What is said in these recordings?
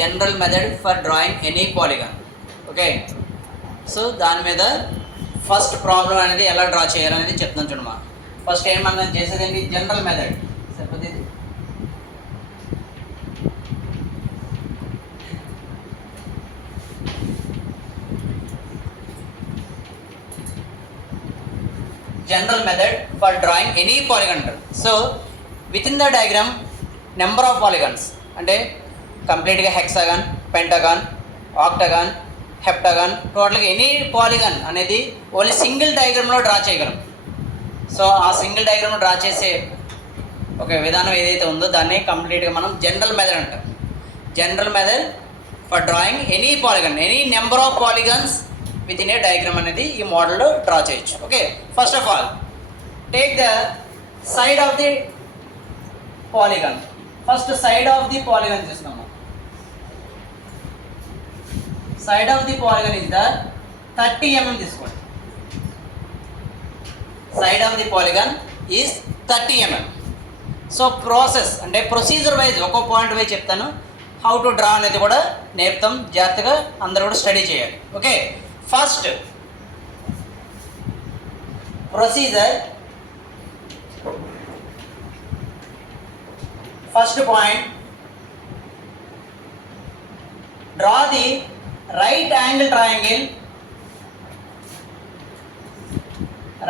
General method for drawing any polygon. Okay, so దాని మీద first problem అనేది ఎలా డ్రా చేయాలనేది చెప్తాను చూడమ్మా. ఫస్ట్ ఏమన్నా చేసేదండి జనరల్ మెథడ్. సరిపోతే general method for drawing any polygon. So within the diagram number of polygons అంటే కంప్లీట్గా హెక్సాగాన్, పెంటగాన్, ఆక్టగాన్, హెప్టగాన్, టోటల్గా ఎనీ పాలిగాన్ అనేది ఓన్లీ సింగిల్ డయాగ్రామ్లో డ్రా చేయగలం. సో ఆ సింగిల్ డయాగ్రామ్ డ్రా చేసే ఒక విధానం ఏదైతే ఉందో దాన్ని కంప్లీట్గా మనం జనరల్ మెథడ్ అంటాం. General method for drawing any polygon, any number of polygons with in a diagram అనేది ఈ మోడల్లో డ్రా చేయొచ్చు. Okay, first of all take the side of the polygon. First side of the polygon చూస్తున్నాము. Side of the polygon is the 30 mm తీసుకోండి. Side of the polygon is 30 mm. So process అంటే procedure wise ఒక్కో point wise చెప్తాను. How to draw అనేది కూడా నేర్పుతాం. జాగ్రత్తగా అందరూ కూడా స్టడీ చేయాలి. Okay, first procedure, first point, draw the right angle triangle,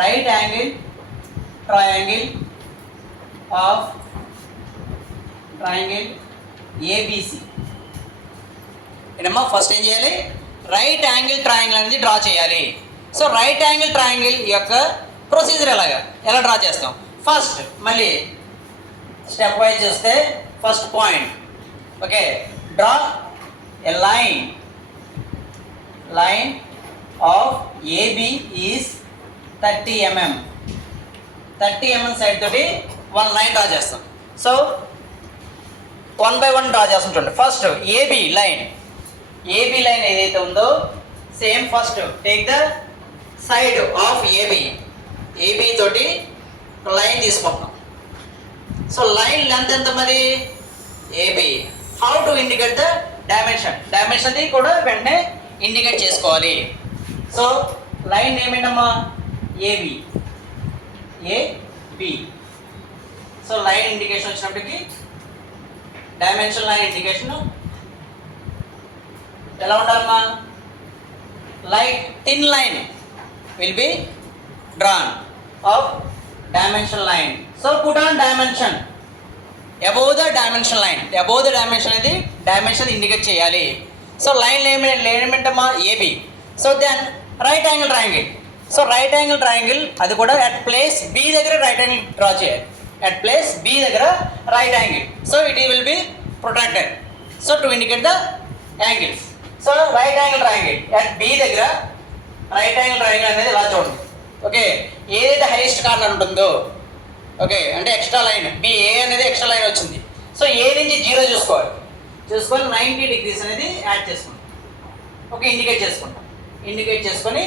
right angle triangle of triangle ABC. ఏనమ్మా ఫస్ట్ ఏం చేయాలి, రైట్ యాంగిల్ ట్రయాంగిల్ అనేది డ్రా చేయాలి. సో రైట్ యాంగిల్ ట్రయాంగిల్ యొక్క ప్రొసీజర్ ఎలా డ్రా చేస్తాం. ఫస్ట్ మళ్ళీ స్టెప్ వైజ్ చూస్తే first point, okay, draw a line, line of AB is 30 mm. 30 mm side తోటి వన్ లైన్ డ్రా చేస్తాం. సో 1 by 1 డ్రా చేస్తాం చూడండి. First AB line, AB line ఏదైతే ఉందో same first take the side of AB, AB తోటి line తీసుకుంటాం. So line length ఎంత మరి AB. How to indicate the dimension, dimension కూడా వెంటనే ఇండికేట్ చేసుకోవాలి. సో లైన్ ఏమేంటమ్మా AB, AB. So line indication వచ్చినప్పటికీ డైమెన్షన్ లైన్ ఇండికేషన్ ఎలా ఉండాలమ్మా, light thin line will be drawn of dimension line. So put on dimension above the dimension line, above the dimension అనేది dimension indicate చేయాలి. So line ఏమిటమ్మా AB. So then right angle triangle. So right angle triangle అది కూడా at place B దగ్గర right angle draw చేయాలి. At place B దగ్గర right angle. So it will be protected. So to indicate the angles. So right angle triangle at B దగ్గర right angle triangle అనేది ఇలా చూడండి. Okay, ఏదైతే highest corner ఉంటుందో, okay, అంటే extra line BA అనేది extra line వచ్చింది. సో ఏ నుంచి 0 చూసుకోవాలి, చూసుకొని 90 degrees అనేది యాడ్ చేసుకుంటాం. ఓకే, ఇండికేట్ చేసుకుంటాం. ఇండికేట్ చేసుకొని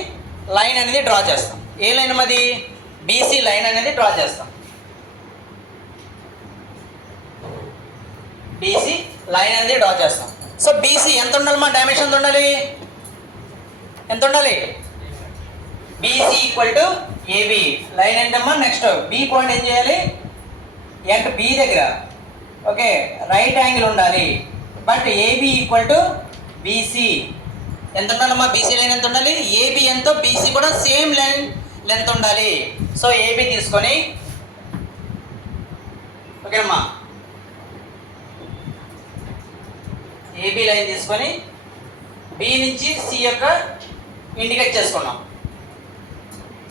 లైన్ అనేది డ్రా చేస్తాం. ఏ లైన్ అది బీసీ లైన్ అనేది డ్రా చేస్తాం. బీసీ లైన్ అనేది డ్రా చేస్తాం. సో బీసీ ఎంత ఉండాలి మా డైమెన్షన్ ఎంత ఉండాలి, ఎంత ఉండాలి, BC equal to AB. Line ఏంటమ్మా నెక్స్ట్ బి పాయింట్ ఏం చేయాలి, ఎట్ బి దగ్గర ఓకే రైట్ యాంగిల్ ఉండాలి. But AB equal to BC ఎంత ఉండాలమ్మా, బీసీ లైన్ ఎంత ఉండాలి, ఏబి ఎంతో బీసీ కూడా సేమ్ లైన్ లెంత్ ఉండాలి. సో ఏబి తీసుకొని ఓకేనమ్మా, ఏబి లైన్ తీసుకొని బి నుంచి సి యొక్క ఇండికేట్ చేసుకున్నాం.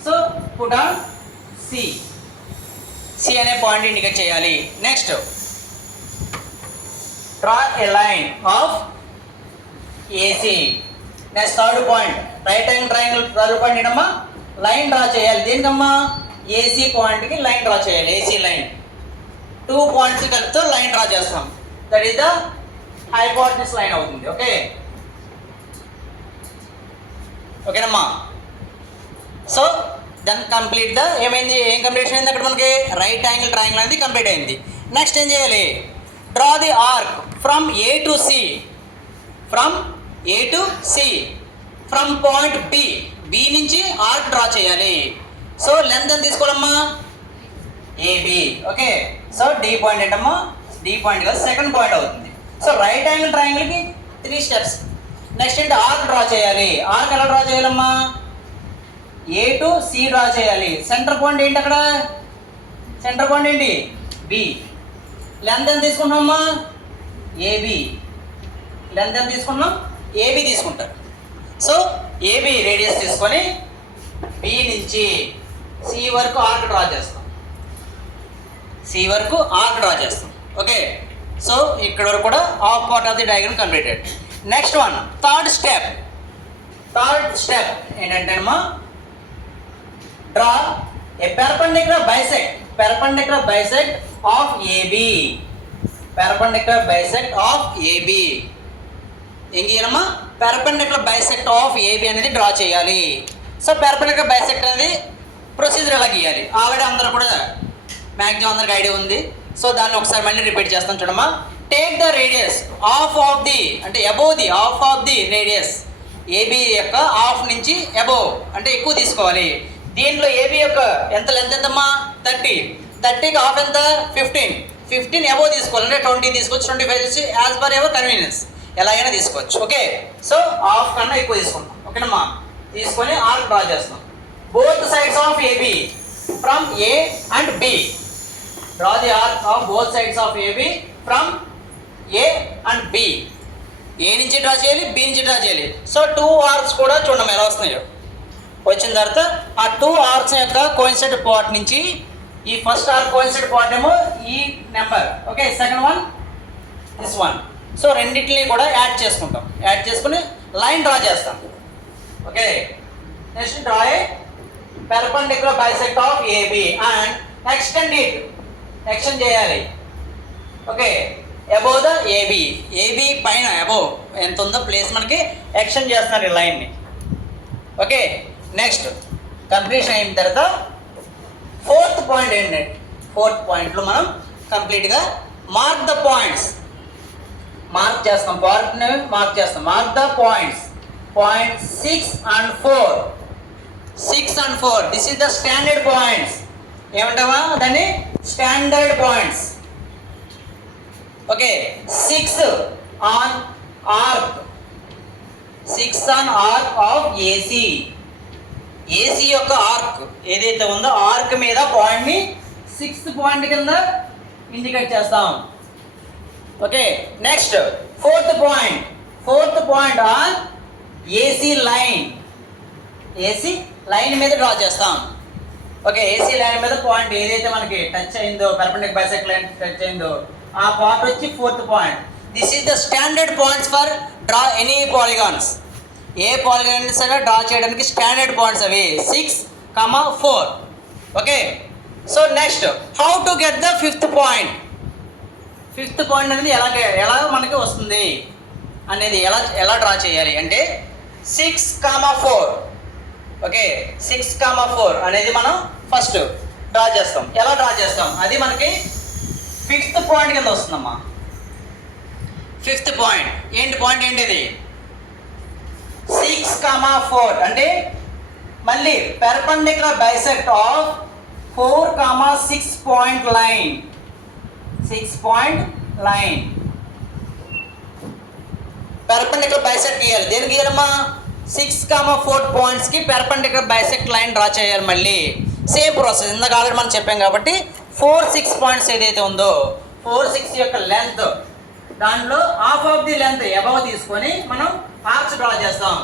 So put on C, C అనే పాయింట్ ఇండికేట్ చేయాలి. Next draw a line of AC. Next third point right angle triangle third point ఏంటమ్మా లైన్ డ్రా చేయాలి. దేనికమ్మా ఏసీ పాయింట్కి లైన్ డ్రా చేయాలి. ఏసీ లైన్ 2 పాయింట్స్ కలిపితో లైన్ డ్రా చేస్తాం. That is the hypotenuse line అవుతుంది. Okay, ఓకేనమ్మా. సో దెన్ కంప్లీట్ ద ఏమైంది, ఏం కంప్లీషన్ అయింది అక్కడ మనకి రైట్ యాంగిల్ ట్రయాంగిల్ అనేది కంప్లీట్ అయింది. నెక్స్ట్ ఏం చేయాలి, draw the arc from A to C. From A to C, from point B, B నుంచి ఆర్క్ డ్రా చేయాలి. సో లెంత్ ఎంత తీసుకోవాలమ్మా, AB. Okay, so D point ఏంటమ్మా, డి పాయింట్ కదా సెకండ్ పాయింట్ అవుతుంది. సో రైట్ యాంగిల్ ట్రయాంగిల్కి 3 steps. Next ఏంటి, arc draw చేయాలి. ఆర్క్ ఎలా డ్రా చేయాలమ్మా, ఏ టు సి డ్రా చేయాలి. సెంటర్ పాయింట్ ఏంటి అక్కడ, సెంటర్ పాయింట్ ఏంటి బి. లెంత్ ఎంత తీసుకుంటున్నామమ్మా, ఏబి. లెంత్ ఎంత తీసుకున్నాం, ఏబి తీసుకుంటారు. సో ఏబి రేడియస్ తీసుకొని బి నుంచి సి వరకు ఆర్క్ డ్రా చేస్తాం, సి వరకు ఆర్క్ డ్రా చేస్తాం. ఓకే, సో ఇక్కడ వరకు కూడా half part of the diagram completed. Next one, third step ఏంటంటే అమ్మా, draw a perpendicular bisect of AB. Perpendicular bisect of AB ఏం చేయాలమ్మా, పెర్పెండిక్యులర్ బైసెక్ట్ ఆఫ్ ఏబి అనేది డ్రా చేయాలి. సో పెర్పెండిక్యులర్ బైసెక్ట్ అనేది ప్రొసీజర్ ఎలా గీయాలి ఆల్రెడీ అందరూ కూడా మ్యాక్సిమం అందరికి ఐడియా ఉంది. సో దాన్ని ఒకసారి మళ్ళీ రిపీట్ చేస్తాను చూడమ్మా. Take the radius half of the, అంటే above the half of the radius, AB యొక్క హాఫ్ నుంచి అబోవ్ అంటే ఎక్కువ తీసుకోవాలి. దీంట్లో ఏబి యొక్క ఎంత లెంత్ ఎంతమ్మా, 30. 30కి హాఫ్ ఎంత, 15 అబోవ్ తీసుకోవాలి. అంటే 20 తీసుకోవచ్చు, 25 తీసుకోవచ్చు, యాజ్ పర్ ఎవర్ కన్వీనియన్స్, ఎలాగైనా తీసుకోవచ్చు. ఓకే, సో హాఫ్ కన్నా ఎక్కువ తీసుకుంటాం. ఓకేనమ్మా, తీసుకొని ఆర్క్ డ్రా చేస్తాం. Both sides of AB from A and B. Draw the arc of both sides of AB from A and B. A నుంచి డ్రా చేయాలి, బి నుంచి డ్రా చేయాలి. సో 2 ఆర్క్స్ కూడా చూడండి ఎలా వస్తున్నాయో. వచ్చిన తర్వాత ఆ 2 ఆర్క్స్ యొక్క కోయిన్సైడ్ పార్ట్ నుంచి ఈ ఫస్ట్ ఆర్క్ కోయిన్సైడ్ పార్ట్ ఏమో ఈ number. Okay, second one this one. So రెండింటిని కూడా యాడ్ చేసుకుంటాం. యాడ్ చేసుకుని లైన్ డ్రా చేస్తాం. Okay, next draw a perpendicular bisect of AB and extend చేయాలి. Okay, above the AB, AB పైన అబోవ్ ఎంత ఉందో ప్లేస్ మనకి ఎక్స్టెండ్ చేస్తున్నారు ఈ లైన్ని. ఓకే, నెక్స్ట్ కంప్లీషన్ అయిన తర్వాత ఫోర్త్ పాయింట్ ఏంటంటే, ఫోర్త్ పాయింట్లో మనం కంప్లీట్గా మార్క్ ద పాయింట్స్, మార్క్ చేస్తాం. పాయింట్ని మార్క్ చేస్తాం. Mark the points, point 6 and 4. 6 and 4 this is the standard points. ఏమంటావా దాన్ని, standard points. Okay, 6 on arc, 6 on arc of AC. AC యొక్క ఆర్క్ ఏదైతే ఉందో ఆర్క్ మీద పాయింట్ని 6th పాయింట్ కింద ఇండికేట్ చేస్తాం. Okay, next fourth point on AC line, AC line మీద డ్రా చేస్తాం. ఓకే, ఏసీ లైన్ మీద పాయింట్ ఏదైతే మనకి టచ్ అయిందో, పెర్పెండిక్యులర్ బైసెక్ట్ లైన్ టచ్ అయిందో ఆ పార్ట్ వచ్చి 4th point. This is the standard points for draw any polygons. A polygon సరే డ్రా చేయడానికి స్టాండర్డ్ పాయింట్స్ అవి 6, 4. Okay, so next how to get the 5th point. 5th point అనేది ఎలా మనకి వస్తుంది అనేది ఎలా డ్రా చేయాలి అంటే 6, 4. ఓకే, 6, 4 అనేది మనం ఫస్ట్ డ్రా చేస్తాం. ఎలా డ్రా చేస్తాం అది మనకి 5th పాయింట్ కింద వస్తుందమ్మా. 5th పాయింట్ పాయింట్ ఏంటిది, 6, 4 అంటే మళ్ళీ perpendicular bisect of 4, 6 point line. 6 point line perpendicular bisect గీయాలి. దేనికి గీయాలమ్మా, 6, 4 పాయింట్స్కి పెర్పెండిక్యులర్ బైసెక్ట్ లైన్ డ్రా చేయాలి. మళ్ళీ సేమ్ ప్రాసెస్ ఇందాక ఆల్రెడీ మనం చెప్పాం కాబట్టి 4, 6 పాయింట్స్ ఏదైతే ఉందో 4, 6 యొక్క లెంత్, దాంట్లో half of the length above తీసుకొని మనం ఆర్క్స్ డ్రా చేస్తాం.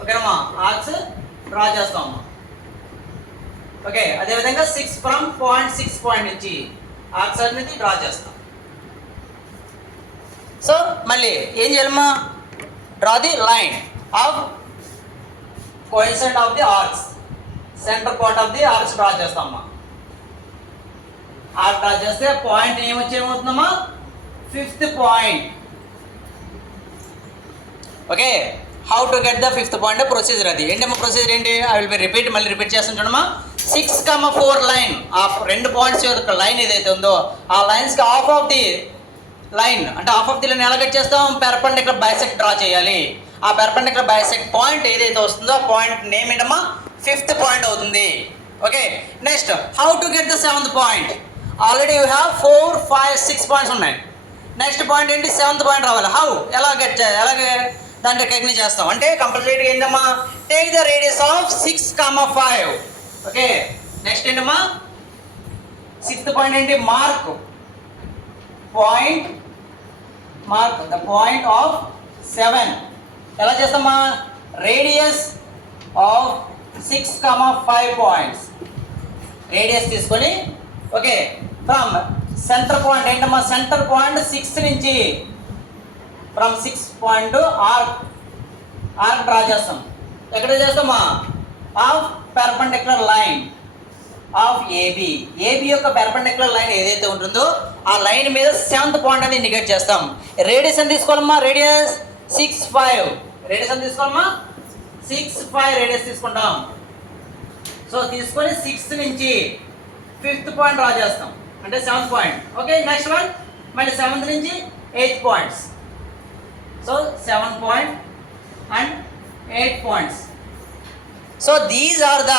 ఓకేనమ్మా, ఆర్క్స్ డ్రా చేస్తాం. ఓకే, అదేవిధంగా 6 ఫ్రమ్ పాయింట్ 6 పాయింట్ నుంచి ఆర్క్స్ అనేది డ్రా చేస్తాం. సో మళ్ళీ ఏం చేయాలమ్మా, draw the line of coincide of the arcs, center part of the arcs draw చేస్తామమ్మా. ఆర్క్ డ్రా చేస్తే పాయింట్ ఏమవుతుందమ్మా, 5th point. Okay, how to get the 5th point procedure. అది ఏంటమ్మా ప్రొసీజర్ ఏంటి, ఐ విల్ బి మళ్ళీ repeat చేస్తాను చూడమ్మా. 6, 4 line, ఆ 2 పాయింట్స్ యొక్క లైన్ ఏదైతే ఉందో ఆ లైన్స్కి హాఫ్ ఆఫ్ ది లైన్ అంటే హాఫ్ ఆఫ్ ది లైన్ ఎలా కట్ చేస్తాం, పెర్పెండిక్యులర్ బైసెక్ట్ డ్రా చేయాలి. ఆ పెర్పెండిక్యులర్ బైసెక్ట్ పాయింట్ ఏదైతే వస్తుందో ఆ పాయింట్ నేమ్ ఏంటమ్మా, 5th పాయింట్ అవుతుంది. Okay, next how to get the 7th point. Already you have 4, 5, 6 points ఉన్నాయి. నెక్స్ట్ పాయింట్ ఏంటి, 7th పాయింట్ రావాలి. హౌ, ఎలా గెట్ చేయాలి, ఎలాగే దాన్ని రికగ్నైజ్ చేస్తాం అంటే కంపల్సరీగా ఏంటమ్మా, take the radius of 6,5. Okay, next ఏంటమ్మా 6th పాయింట్ ఏంటి, మార్క్ ద పాయింట్ ఆఫ్ 7. ఎలా చేస్తామా, రేడియస్ ఆఫ్ 6,5 పాయింట్స్. రేడియస్ తీసుకొని ఓకే ఫ్రమ్ సెంటర్ పాయింట్ ఏంటమ్మా, సెంటర్ పాయింట్ 6 నుంచి ఫ్రమ్ 6 పాయింట్ ఆర్క్ డ్రా చేస్తాం. ఎక్కడ చేస్తామా, of perpendicular line of AB. AB యొక్క పెర్పెండిక్యులర్ లైన్ ఏదైతే ఉంటుందో ఆ లైన్ మీద 7th పాయింట్ అనేది ఇండికేట్ చేస్తాం. రేడియస్ అని తీసుకోవాలమ్మా, రేడియస్ 6,5. రేడియస్ అని తీసుకోవాలమ్మా, 6,5 రేడియస్ తీసుకుంటాం. సో తీసుకొని 6 నుంచి 5th పాయింట్ డ్రా చేస్తాం అంటే 7th point. Okay, next one మళ్ళీ 7th నుంచి 8th points. So 7 point and 8 points. So these are the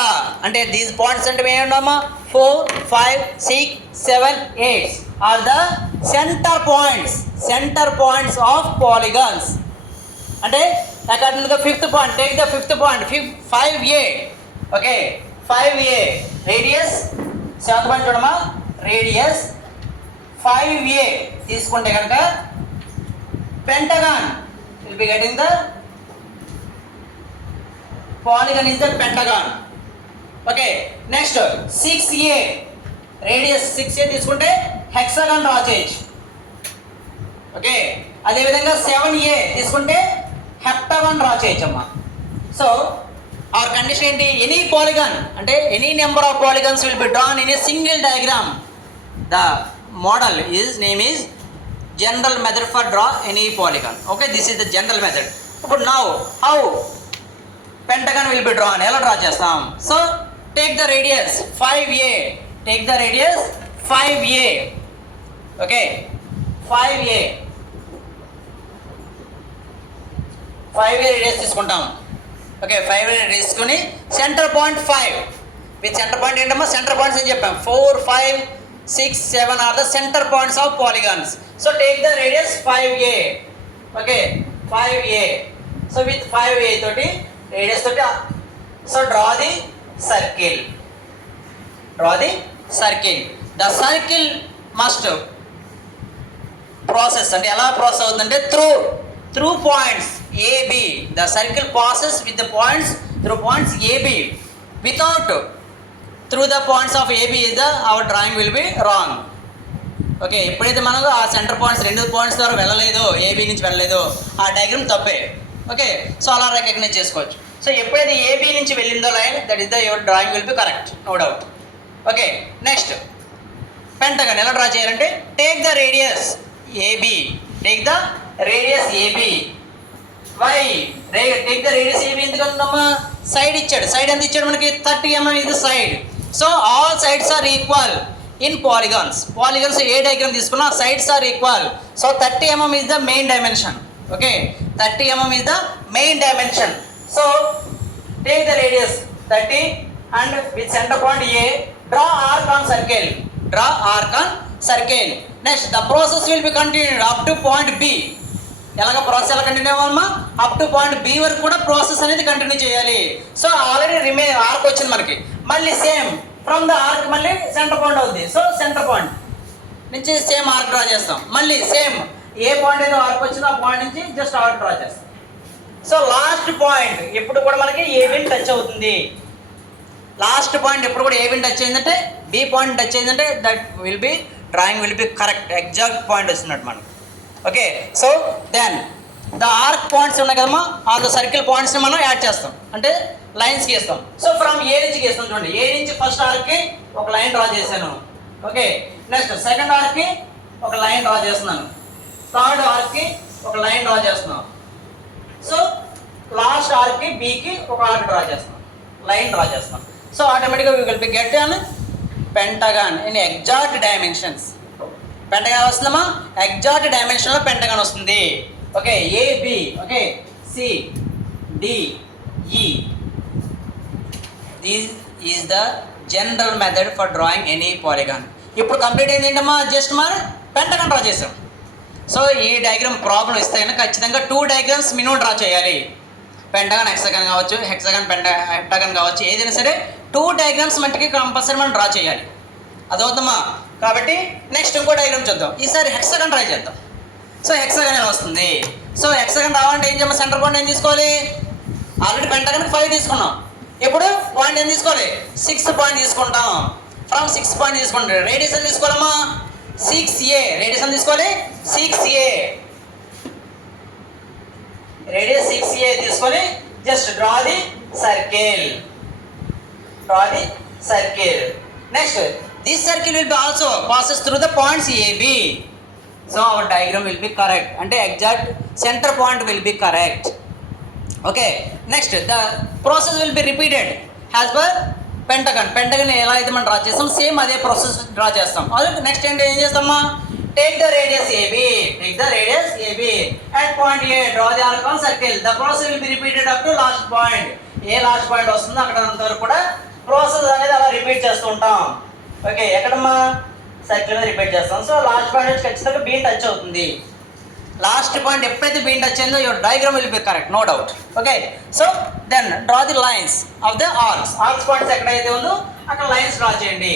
అంటే దీస్ పాయింట్స్ అంటే ఏమన్నా 4, 5, 6, 7, 8 are the centre points of polygons. అంటే according to the 5th point, take the 5th point 5A. Okay, 5A radius 7th point చూడమ్మా, radius 5A తీసుకుంటే కనుక pentagon will be getting the polygon is the pentagon. Okay, next 6A radius 6A తీసుకుంటే hexagon draw చేయొచ్చు. Okay, అదేవిధంగా 7A తీసుకుంటే heptagon draw చేయొచ్చమ్మా. So our condition ఏంటి, any polygon అంటే any number of polygons will be drawn in a single diagram. The model is name is general method for draw any polygon. Okay, this is the general method. ఇప్పుడు now how pentagon will be drawn, ఎలా draw చేస్తాం. So take the radius 5A, take the radius 5A. Okay, 5A radius తీసుకుంటాం. Okay, 5 తీసుకుని center point 5 with centre point ఏంటమ్మా, centre points అని చెప్పాం 4, 5, 6, 7 are the centre points of polygons. So take the radius 5A. Okay, 5A. So with 5A తోటి radius తోటి so draw the circle. The circle must process అంటే ఎలా process అవుతుందంటే through points AB. The circle passes with the points through points AB. Without through the points of AB our drawing will be wrong. Okay, ఎప్పుడైతే మనం ఆ centre points 2 points ద్వారా వెళ్ళలేదు, AB నుంచి వెళ్ళలేదు, ఆ డయాగ్రామ్ తప్పే. ఓకే, సో అలా రికగ్నైజ్ చేసుకోవచ్చు. సో ఎప్పుడైతే AB నుంచి వెళ్ళిందో line, that is the your drawing will be correct, no doubt. Okay, next pentagon ఎలా డ్రా చేయాలంటే take the radius AB. Why take the radius AB ఎందుకంటున్నామా, సైడ్ ఇచ్చాడు. సైడ్ ఎంత ఇచ్చాడు మనకి, 30 mm ఇది side. So all sides are equal in polygons. ఏ diagram తీసుకున్నా sides are equal. So 30 mm is the main dimension. Okay, 30 mm is the main dimension. So take the radius 30 and with center point A, draw arc on circle. Next the process will be continued up to point B. ఎలాగ process ఎలా continue అవ్వాలమ్మా, up to point B వరకు కూడా process అనేది continue చేయాలి. So already arc వచ్చింది మనకి, మళ్ళీ సేమ్ ఫ్రమ్ ద ఆర్క్ మళ్ళీ సెంటర్ పాయింట్ అవుతుంది. సో సెంటర్ పాయింట్ నుంచి సేమ్ ఆర్క్ డ్రా చేస్తాం. మళ్ళీ సేమ్ ఏ పాయింట్ అయితే ఆర్క్ వచ్చిందో ఆ పాయింట్ నుంచి జస్ట్ ఆర్క్ డ్రా చేస్తాం. సో లాస్ట్ పాయింట్ ఎప్పుడు కూడా మనకి ఏబిని టచ్ అవుతుంది. లాస్ట్ పాయింట్ ఎప్పుడు కూడా ఏబిని టచ్ అయిందంటే B పాయింట్ టచ్ అయిందంటే that will be drawing will be correct, exact point వస్తున్నట్టు మనకి. Okay, so then the arc points ఉన్నాయి కదమ్మా, ఆ ద సర్కిల్ పాయింట్స్ని మనం యాడ్ చేస్తాం అంటే లైన్స్ గీస్తాం. సో ఫ్రమ్ ఏ నుంచి గీస్తాం చూడండి, ఏ నుంచి ఫస్ట్ ఆర్క్కి ఒక లైన్ డ్రా చేశాను. ఓకే, నెక్స్ట్ సెకండ్ ఆర్క్కి ఒక లైన్ డ్రా చేస్తున్నాను, థర్డ్ ఆర్క్కి ఒక లైన్ డ్రా చేస్తున్నాను. సో లాస్ట్ ఆర్క్కి Bకి ఒక ఆర్క్ డ్రా చేస్తున్నాం, లైన్ డ్రా చేస్తున్నాం. సో ఆటోమేటిక్గా we will be get an pentagon in exact dimensions. Pentagon వస్తుందమ్మా, ఎగ్జాక్ట్ డైమెన్షన్లో పెంటగాన్ వస్తుంది. Okay, AB, okay, C D E. This is the general method for drawing any polygon. ఇప్పుడు complete అయింది ఏంటమ్మా, just మనం pentagon draw చేసాం. So ఈ diagram problem ఇస్తే కనుక ఖచ్చితంగా 2 డయాగ్రామ్స్ మినిమం డ్రా చేయాలి. పెంటగాన్ హెక్సాగాన్ కావచ్చు, హెక్సాగాన్ హెప్టాగాన్ కావచ్చు, ఏదైనా సరే 2 డయాగ్రామ్స్ మట్టికి కంపల్సరీ మనం డ్రా చేయాలి. అదవుతుందమ్మా. కాబట్టి నెక్స్ట్ ఇంకో డయాగ్రామ్ చూద్దాం. ఈసారి హెక్సాగాన్ ట్రై చేద్దాం. సో హెక్సాగాన్ ఎలా వస్తుంది? సో హెక్సాగాన్ రావాలంటే ఏం చేయాలి, సెంటర్ పాయింట్ ఏం తీసుకోవాలి? ఆల్రెడీ పెంటగాన్కి 5 తీసుకున్నాం. ఇప్పుడు పాయింట్ ఏం తీసుకోవాలి? 6 పాయింట్ తీసుకుంటాం. ఫ్రమ్ 6 పాయింట్ తీసుకుంటాం. రేడియస్ ఎంత తీసుకోవాలమ్మా? 6a. రేడియస్ ఎంత తీసుకోవాలి? 6a. రేడియస్ 6a తీసుకొని just draw the circle. Next this circle will be also passes through the points AB. So our diagram will be correct. అంటే exact center point will be correct. Okay, next the process will be repeated as per pentagon ఎలా అయితే మనం draw చేస్తాం same అదే process draw చేస్తాం. అదే next ఏంటి, ఏం చేస్తామా? Take the radius AB at point A, draw the arc on circle. The process will be repeated up to last point. A last point వస్తుందో అక్కడ అంతవరకు కూడా ప్రాసెస్ అనేది అలా రిపీట్ చేస్తూ ఉంటాం. ఓకే, ఎక్కడమ్మా? సర్కిల్ రిపీట్ చేస్తాం. సో లాస్ట్ పాయింట్ వచ్చి ఖచ్చితంగా బీన్ టచ్ అవుతుంది. లాస్ట్ పాయింట్ ఎప్పుడైతే బీన్ టచ్ అయిందో your diagram will be correct, no doubt. Okay, so then draw the lines of the arcs. Points ఎక్కడైతే ఉందో అక్కడ లైన్స్ డ్రా చేయండి.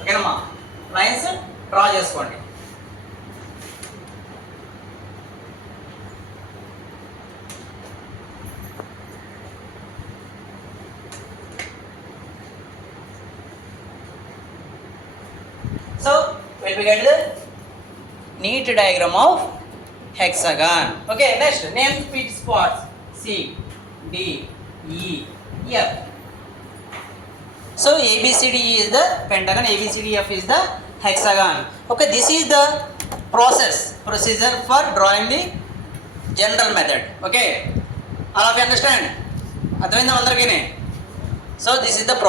ఓకేనమ్మా, లైన్స్ డ్రా చేసుకోండి. So we will get the neat diagram of hexagon. Okay, next name speed spots C D E F. So ABCDE is the pentagon, ABCDF is the hexagon. Okay, this is the procedure for drawing the general method. Okay, all of you understand? అర్థమైందా అందరికీ? So this is the process.